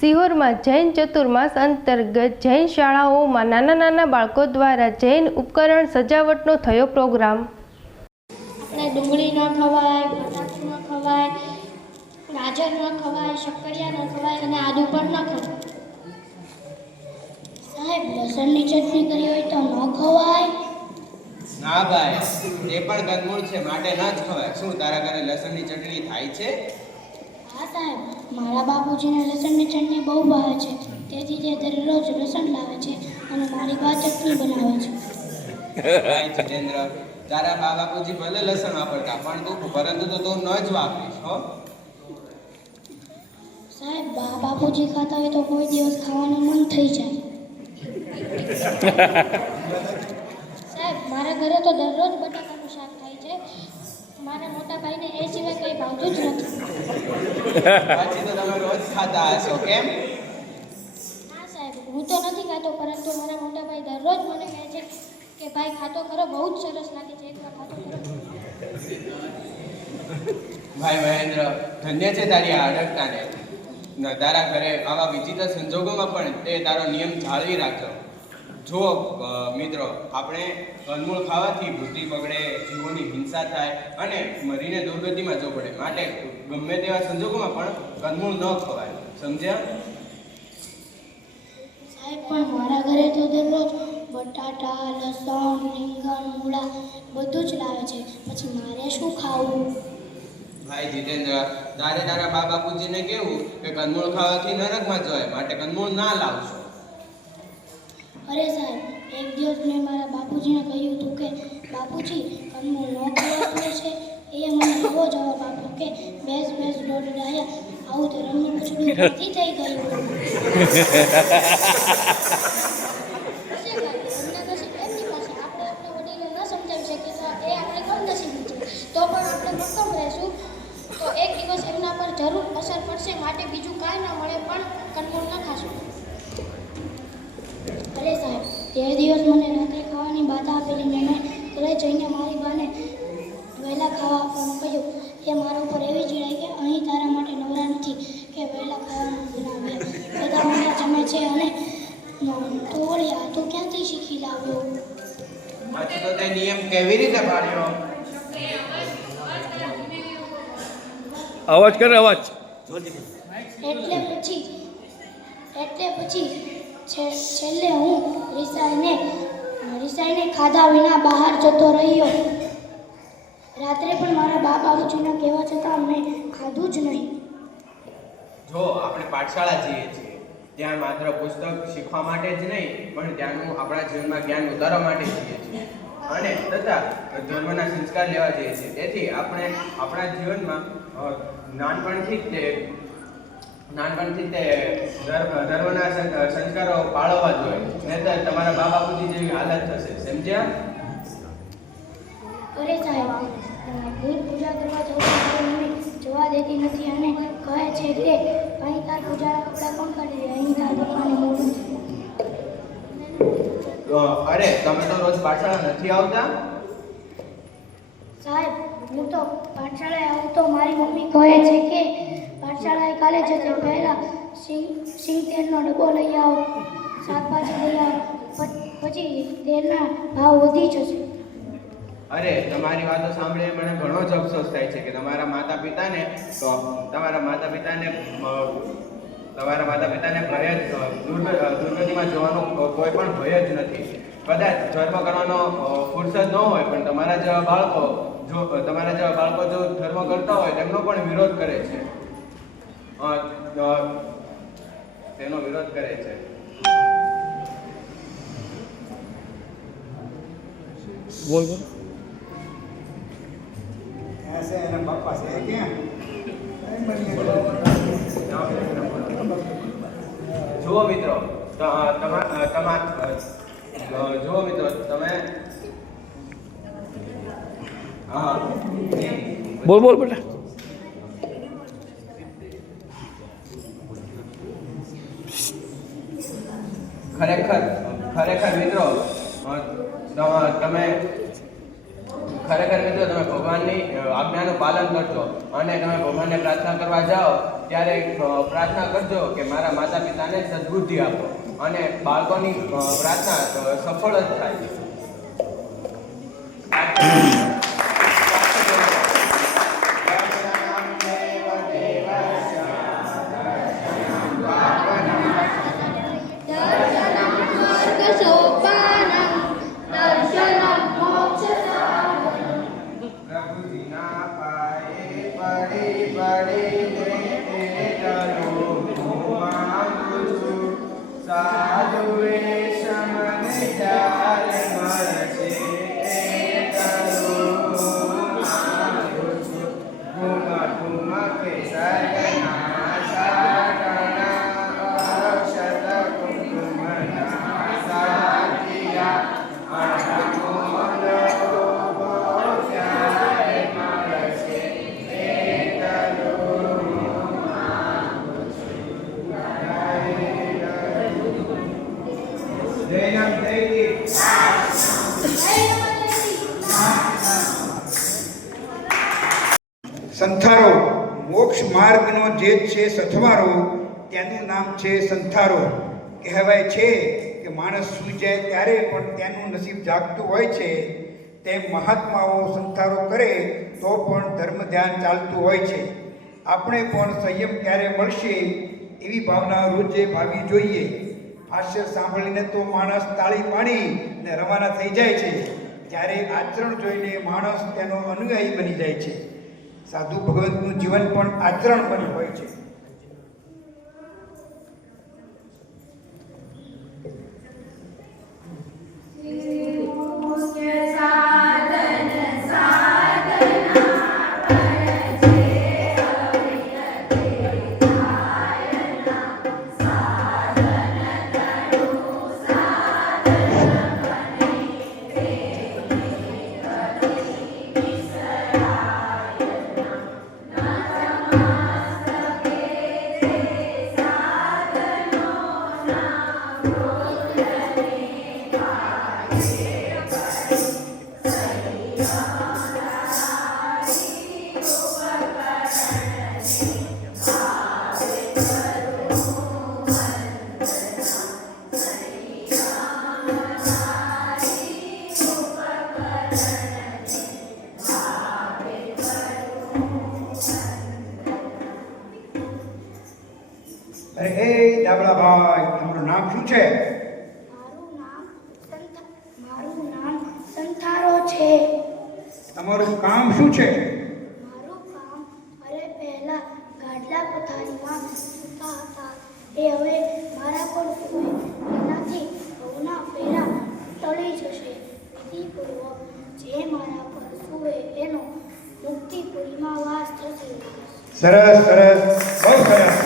સિહોરમાં જૈન ચતુર્માસ અંતર્ગત જૈન શાળાઓમાં નાના બાળકો દ્વારા જૈન ઉપકરણ સજાવટનો થયો પ્રોગ્રામ। આપણે ડુંગળી ન ખવાય, બટાકું ન ખવાય, ગાજર ન ખવાય, શક્કરિયા ન ખવાય અને આદુ પણ ન ખવાય। સાહેબ, લસણની ચટણી કરી હોય તો ન ખવાય? ના ભાઈ, એ પણ કંદમૂળ છે માટે ન જ ખવાય। શું તારા ઘરે લસણની ચટણી થાય છે? હા સાહેબ, મારા બાપુજીને લસણની ચટણી બહુ ભાવે છે, તેથી તે દરરોજ લસણ લાવે છે અને મારી બા ચટણી બનાવે છે। ભાઈ જીતેન્દ્ર, તારા બા બાપુજી ભલે લસણ વાપરતા પરંતુ તું ન જ વાપરીશ હો। સાહેબ, બા બાપુજી ખાતા હોય તો કોઈ દિવસ ખાવાનું મન થઈ જાય। સાહેબ, મારા ઘરે તો દરરોજ બટાકાનું શાક થાય છે। મારા મોટા ભાઈને એ સિવાય કંઈ ભાવતું જ નથી। પછી તો તમે રોજ ખાતા હશો કેમ? હા સાહેબ, હું તો નથી ખાતો, પરંતુ મારા મોટા ભાઈ દરરોજ મને કહે છે કે ભાઈ ખાતો કરો, બહુ જ સરસ લાગે છે, એકવાર ખાતો કરો। ભાઈ મહેન્દ્ર, ધન્ય છે તારી આ અડગતાને। તારા ઘરે આવા વિચિત્ર સંજોગોમાં પણ તે તારો નિયમ જાળવી રાખ્યો। જો મિત્રો, આપણે કંદમૂળ ખાવાથી બુદ્ધિ બગડે, જીવોની હિંસા થાય અને મરીને દુર્ગતિમાં જવું પડે, માટે ગમે તેવા સંજોગોમાં પણ કંદમૂળ ન ખવાય, સમજ્યા? સાહેબ, પણ મારા ઘરે તો દરરોજ બટાટા, લસણ, રીંગણ, મૂળા બધું જ લાવે છે, પછી મારે શું ખાવું? ભાઈ જીતેન્દ્ર, તારે તારા બા બાપુજીને કહેવું કે કંદમૂળ ખાવાથી નરકમાં જવાય, માટે કંદમૂળ ના લાવશો। અરે સાહેબ, એક દિવસ મેં મારા બાપુજીને કહ્યું હતું કે બાપુજી, કંદમૂળ ન ખાવા છે? એ મને એવો જવાબ આપ્યો કે બેસ દોઢ ડાયા, આવું તો રમવું પૂછડું નથી થઈ ગયું। તો પણ આપણે મક્કમ રહેશું તો એક દિવસ એમના પર જરૂર અસર પડશે, માટે બીજું કાંઈ ના મળે પણ કંદમૂળ ન ખાશું। અરે સાહેબ, તે દિવસ મને રાત્રે ખાવાની બાધા આપેલી, મેં ઘરે જઈને મારી બાને વહેલા ખાવા આપવાનું કહ્યું। એ મારા ઉપર એવી ચીડાઈ કે અહીં તારા માટે નવરા નથી કે વહેલા ખાવાનું બનાવ્યા, બધા મને જમે છે અને તો વળી તું ક્યાંથી શીખી લાવ્યો? પછી તો તે નિયમ કેવી રીતે પાડ્યો? અવાજ કરે, અવાજ। એટલે પછી છેલ્લે હું રિસાઈને ખાધા વિના બહાર જતો રહ્યો। રાત્રે પણ મારા બા બાપુજીના કહેવા છતાં મેં ખાધું જ નહીં। જો આપણે પાઠશાળા જઈએ છીએ, ત્યાં માત્ર પુસ્તક શીખવા માટે જ નહીં, પણ ત્યાંનું આપણા જીવનમાં જ્ઞાન ઉતારવા માટે જઈએ છીએ અને તથા ધર્મના સંસ્કાર લેવા જઈએ છીએ। તેથી આપણે આપણા જીવનમાં નાનપણથી જ તે ધર્મના સંસ્કારો પાળવવા જોઈએ, નહીંતર તમારા બા બાપુજી જેવી હાલત થશે, સમજ્યા? અરે સાહેબ, ભૂત પૂજા કરવા જવું મને જવા દેતી નથી અને કહે છે કે અહીં તાર પૂજાના કપડાં કોણ કાઢી દે, અહીં તાર પપ્પાને મોઢું છે। અરે, તમે તો રોજ પાઠશાળા નથી આવતા? સાહેબ, હું તો પાઠશાળાએ આવું તો મારી મમ્મી કહે છે કે પાઠશાળાએ કાલે જતે પહેલા સિંગ તેલનો ડબ્બો લઈ આવો, શાકભાજી લઈ આવો, પછી તેલના ભાવ વધી જશે। અરે, તમારી વાતો સાંભળીને મને ઘણો જ અફસોસ થાય છે કે તમારા માતા પિતાને ભય દુર્ગતિમાં જવાનો કોઈ પણ ભય જ નથી। કદાચ ધર્મ કરવાનો ફુરસદ ન હોય, પણ તમારા જેવા બાળકો જો ધર્મ કરતા હોય તેમનો પણ વિરોધ કરે છે, તેનો વિરોધ કરે છે। બોલ ऐसे है ना पापा से क्या જુઓ મિત્રો, તમે હા બોલ બેટા। ખરેખર મિત્રો, તમે ખરેખર મિત્રો કરજો, તમે ભગવાનની આજ્ઞાનું પાલન કરજો. અને તમે ભગવાનને પ્રાર્થના કરવા જાઓ ત્યારે પ્રાર્થના કરજો કે મારા માતા પિતાને સદબુદ્ધિ આપો, અને બાળકોની પ્રાર્થના સફળ જ થાય. સંથારો મોક્ષ માર્ગનો જે છે સથવારો, તેનું નામ છે સંથારો. કહેવાય છે કે માણસ સૂઈ જાય ત્યારે પણ તેનું નસીબ જાગતું હોય છે. તેમ મહાત્માઓ સંથારો કરે તો પણ ધર્મ ધ્યાન ચાલતું હોય છે. આપણે પણ સંયમ ક્યારે મળશે એવી ભાવના રોજે ભાવી જોઈએ. હાસ્ય સાંભળીને તો માણસ તાળી પાડી ને રવાના થઈ જાય છે, જ્યારે આચરણ જોઈને માણસ તેનો અનુયાયી બની જાય છે. સાધુ ભગવંતનું જીવન પણ આચરણ બન્યું હોય છે. અરે એ ડાબલાભાઈ, તમારું નામ શું છે? મારું નામ સંથારો છે. તમારું કામ શું છે? મારું કામ પહેલા ગાડલા પથારીમાં સૂતા હતા, એ હવે મારા પર સૂવે. એનાથી ઘઉંના ફેરા ટળી જશે. વિધિપૂર્વક જે મારા પર સૂવે એનો મુક્તિપુરીમાં વાસ થશે. સરસ સરસ, બહુ સરસ.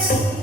Thank you.